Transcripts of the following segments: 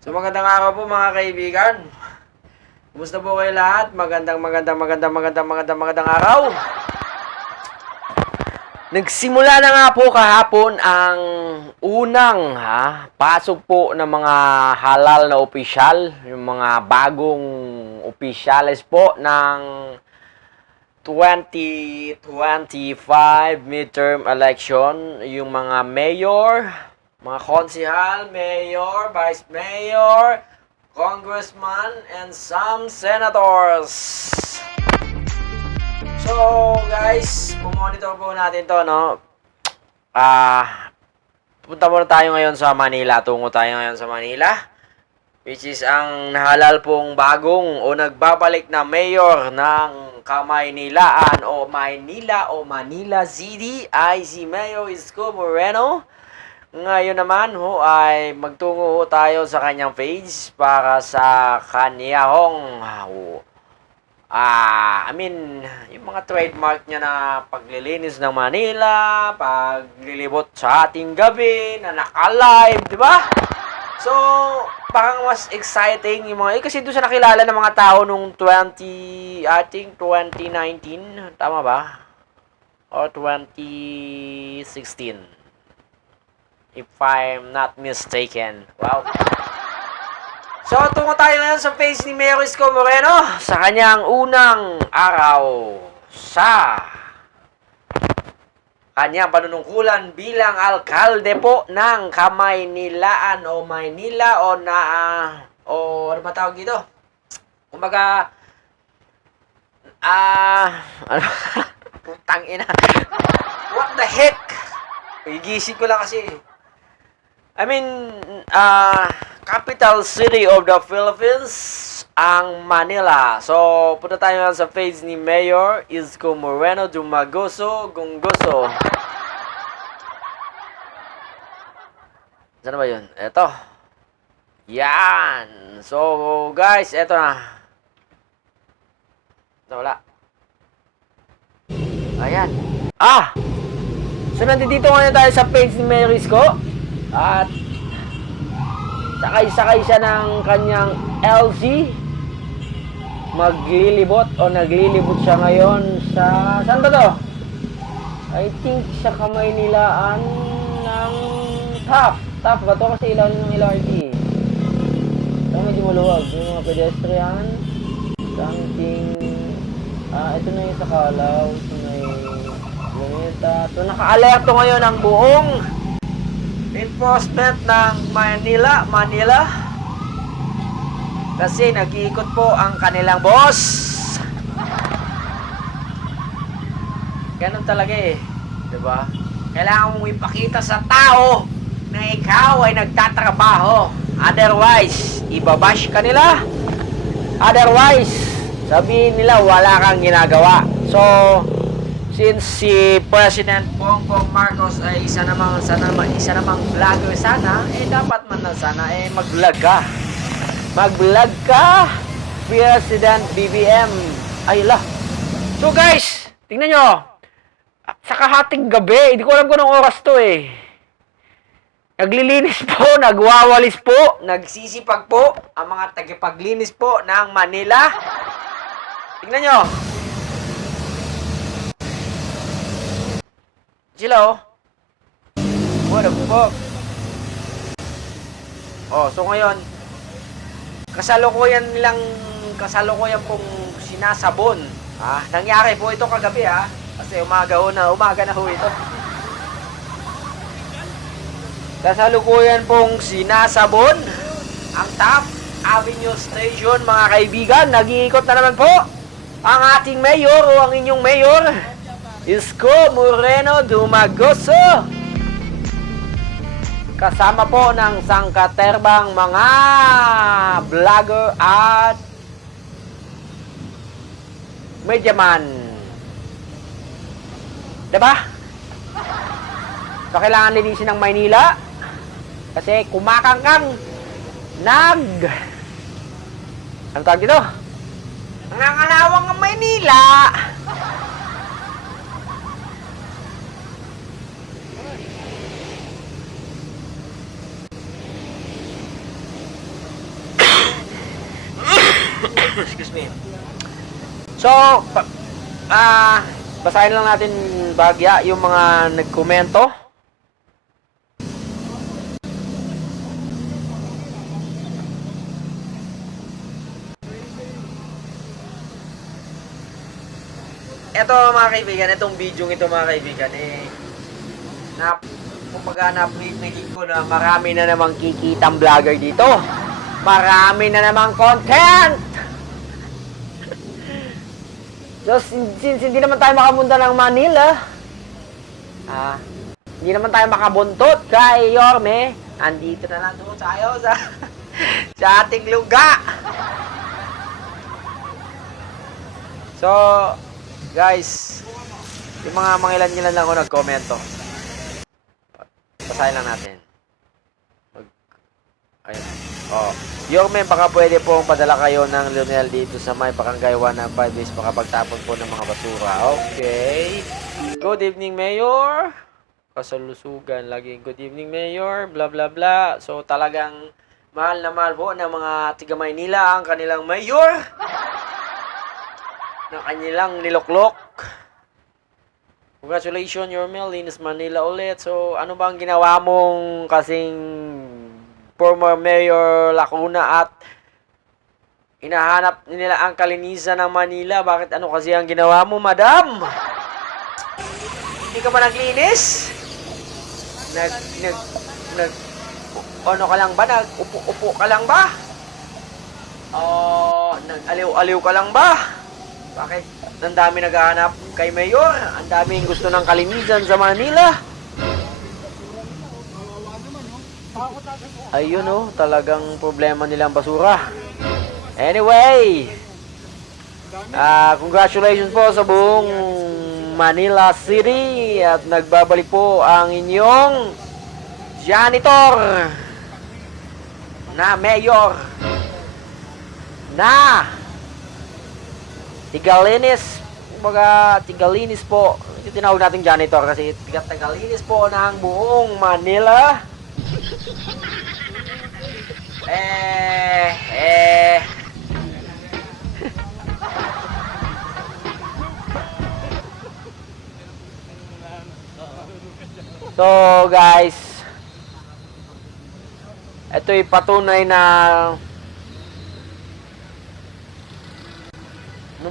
So magandang araw po mga kaibigan. Kumusta po kayo lahat? Magandang araw. Nagsimula na nga po kahapon ang unang pasok po ng mga halal na opisyal, yung mga bagong opisyales po ng 2025 midterm election, yung mga mayor, mga konsihal, mayor, vice mayor, congressman, and some senators. So, guys, monitor po natin to, no? Punta muna tayo ngayon sa Manila. Tungo tayo ngayon sa Manila, which is ang nahalal pong bagong o nagbabalik na mayor ng Kamaynilaan o Maynila o Manila City ay si Mayor Isko Moreno. Ngayon naman ay magtungo tayo sa kanyang page para sa kanyang yung mga trademark niya na paglilinis ng Manila, paglilibot sa ating gabi na naka-live, di ba? So, parang mas exciting yung mga, kasi doon sa nakilala ng mga tao nung 2019, tama ba? Or 2016, if I'm not mistaken. Wow. So, tungo tayo ngayon sa page ni Mayor Isko Moreno sa kanyang unang araw sa kanyang panunungkulan bilang alkalde po ng Kamaynilaan o Maynila o ano ba tawag dito? Kumbaga, putang ina. What the heck? Igising ko lang kasi. Capital city of the Philippines, ang Manila. So, punta tayo sa page ni Mayor Isko Moreno Dumagoso Gongoso. Saan ba yun? Eto. Yan. So, guys, eto na. Ito, wala. Ayan. So, nandito ngayon tayo sa page ni Mayor Isko. At sakay-sakay siya ng kanyang LZ. Maglilibot o naglilibot siya ngayon sa... Saan ba to? I think sa Kamaynilaan ng TAP. TAP ba to? Kasi ilaw ng LRT. Ito medyo maluwag. Yung mga pedestrian. Something... ito na yung sa Kalaw. Ito na yung... So, naka-alerto ngayon ang buong enforcement ng Manila kasi nag-iikot po ang kanilang boss. Ganun talaga diba? Kailangan mong ipakita sa tao na ikaw ay nagtatrabaho, otherwise ibabash ka nila, otherwise sabihin nila wala kang ginagawa. So since si President Bongbong Marcos ay isa namang vlogger sana, dapat man na sana mag-vlog ka. Mag-vlog ka, President BBM. Ay la. So guys, tingnan nyo. Sa kahating gabi, hindi ko alam kung anong oras to Naglilinis po, nagwawalis po, nagsisipag po ang mga tagipaglinis po ng Manila. Tingnan nyo. Sila what the fuck? So ngayon kasalukuyan pong sinasabon. Nangyari po ito kagabi kasi umaga na ho ito. Kasalukuyan pong sinasabon ang TAP Avenue Station, mga kaibigan. Nag-iikot na naman po ang ating mayor o ang inyong mayor Isko Moreno Dumagoso, kasama po ng sangkaterbang mga vlogger at mediaman. Diba? So, kailangan linisin ng Maynila kasi kumakangkang ano tawag dito? Nangangalawang ang Maynila. Excuse me. So, basahin lang natin bagya yung mga nagkomento. Ito mga kaibigan, itong video ito mga kaibigan, kumbaga na-predict ko na marami na namang kikitang vlogger dito. Marami na namang content! So, since hindi naman tayo makapunta ng Manila, hindi naman tayo makabuntot kay Yorme, andito na lang doon tayo sa ating lugar. So, guys, yung mga mangilan-ngilan lang ako nag-komento. Basahin lang natin. Ayun. Yorme, baka pwede pong padala kayo ng Lionel dito sa may Barangay 1 5 days makapagtapon po ng mga basura. Okay. Good evening, Mayor. Kasalusugan. Laging good evening, Mayor. Blah, blah, blah. So, talagang mahal na mahal po ng mga tiga Maynila ang kanilang Mayor. Na kanilang niloklok. Congratulations, Yorme. Linis Manila ulit. So, ano bang ginawa mong kasing former Mayor Lacuna at hinahanap nila ang kalinisan ng Manila? Bakit ano kasi ang ginawa mo, madam? Hindi ka ba naglinis? Ano ka lang ba? Nag-upo ka lang ba? Nag-aliw-aliw ka lang ba? Bakit ang dami naghahanap kay Mayor? Ang daming gusto ng kalinisan sa Manila. Ayun talagang problema nilang basura. Anyway, congratulations po sa buong Manila City at nagbabalik po ang inyong janitor na Mayor na Tigalinis, Tigalinis po. Ito tinawag natin janitor kasi Tigalinis po ng buong Manila. So guys, ito'y patunay na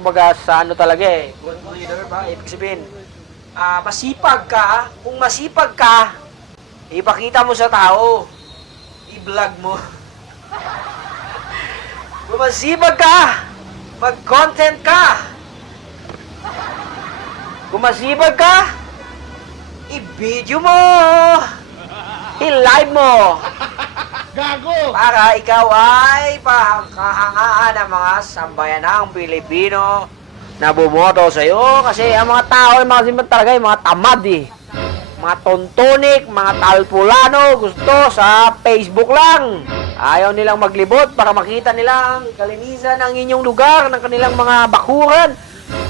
baga sa ano talaga good leader ba? Ibig sabihin, masipag ka. Kung masipag ka, ipakita mo sa tao. I-vlog mo. Kung masipag ka, mag-content ka. Kung masipag ka, i-video mo. I-live mo. Gago! Para ikaw ay pakahangaan ng mga sambayanang Pilipino na bumoto sa iyo. Kasi ang mga tao ay mga simpat talaga, yung mga tamad mga tontonik, mga talpulano, gusto sa Facebook lang. Ayaw nilang maglibot para makita nila ang kalinisan ng inyong lugar, ng kanilang mga bakuran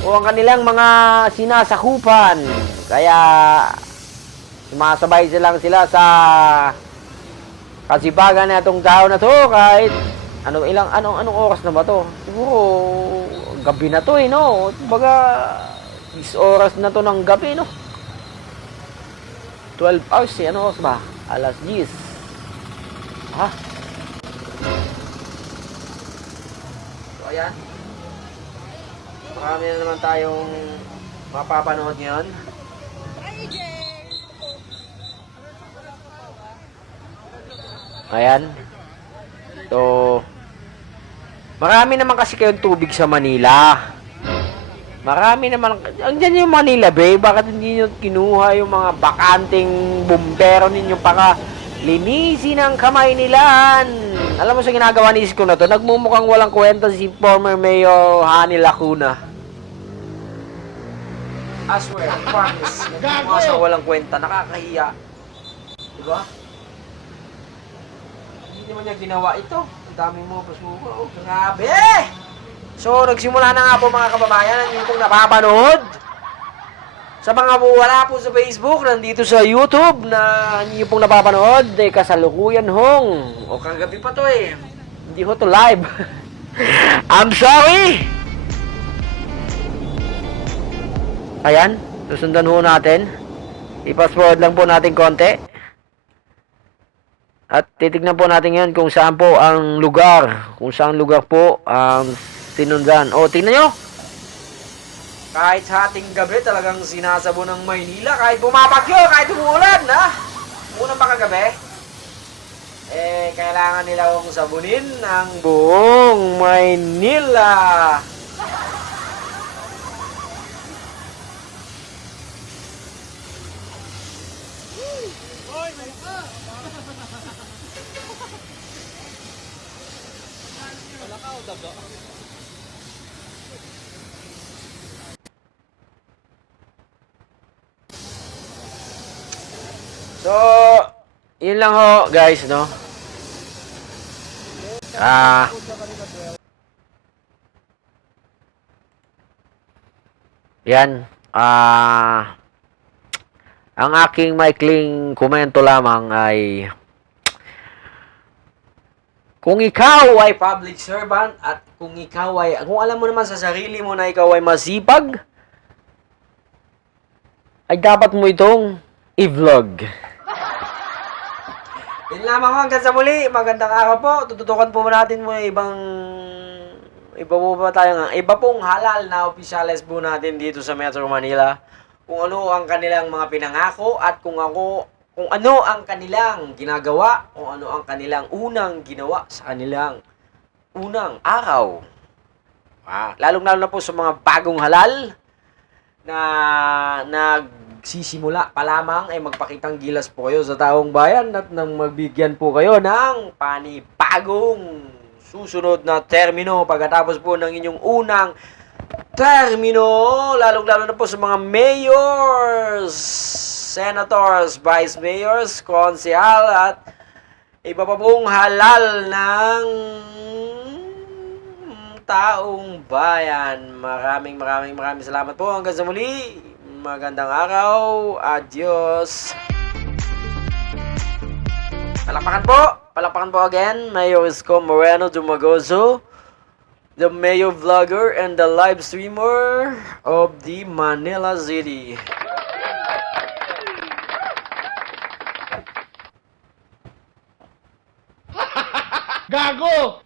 o ang kanilang mga sinasakupan. Kaya sumasabay silang sila sa kasibagan na itong tao na to kahit anong oras na ba to? Siguro gabi na to no? Baga 6 oras na to ng gabi no? 12 hours ano oras ba? Alas 10. So ayan. Marami na naman tayong mapapanood ngayon. Ayan. So, marami naman kasi kayong tubig sa Manila. Marami naman. Andiyan yung Manila Bay. Bakit hindi nyo kinuha yung mga bakanting bumbero ninyo para linisin ang kamay nilaan? Alam mo sa ginagawa ni Isko na to, nagmumukhang walang kwenta si former Mayor Hani Lacuna. I swear, I promise. Nagmumukha sa walang kwenta. Nakakahiya. Diba? Hindi naman niya ginawa ito. Ang daming mga basura. Oh, grabe! So, nagsimula na nga po mga kababayan. Yung pong napapanood. Sa mga wala po sa Facebook, nandito sa YouTube na yung pong napapanood, kasalukuyan hong. O kagabi pa to Hindi ho to live. I'm sorry! Ayan, susundan ho natin. I-fast forward lang po natin konti. At titignan po natin ngayon kung saan po ang lugar. Kung saan lugar po ang tinundan. O, tingnan nyo! Kahit sa ating gabi talagang sinasabo ng Maynila. Kahit bumabagyo, kahit umuulan, ha? Unang pa kagabi. Kailangan nila akong sabunin ang buong Maynila. So, yun lang ho, guys, no? Yan. Ang aking maikling komento lamang ay kung ikaw ay public servant at kung alam mo naman sa sarili mo na ikaw ay masipag, ay dapat mo itong i-vlog. Yun lamang hanggang sa muli. Magandang araw po. Tututukan po natin mo iba pong halal na opisyales po natin dito sa Metro Manila. Kung ano ang kanilang mga pinangako at kung ano ang kanilang ginagawa, kung ano ang kanilang unang ginawa sa kanilang unang araw. Lalong-lalo na po sa mga bagong halal na nagsisimula pa lamang ay magpakitang gilas po kayo sa taong bayan at nang magbigyan po kayo ng panibagong susunod na termino pagkatapos po ng inyong unang termino, lalong-lalo na po sa mga mayors, senators, vice mayors, konsehal at iba pa pong halal ng taong bayan. Maraming salamat po. Hanggang sa muli. Magandang araw. Adios. Palakpakan po again. Mayor Isko Moreno Dumagoso, the mayor vlogger and the live streamer of the Manila City. Gago!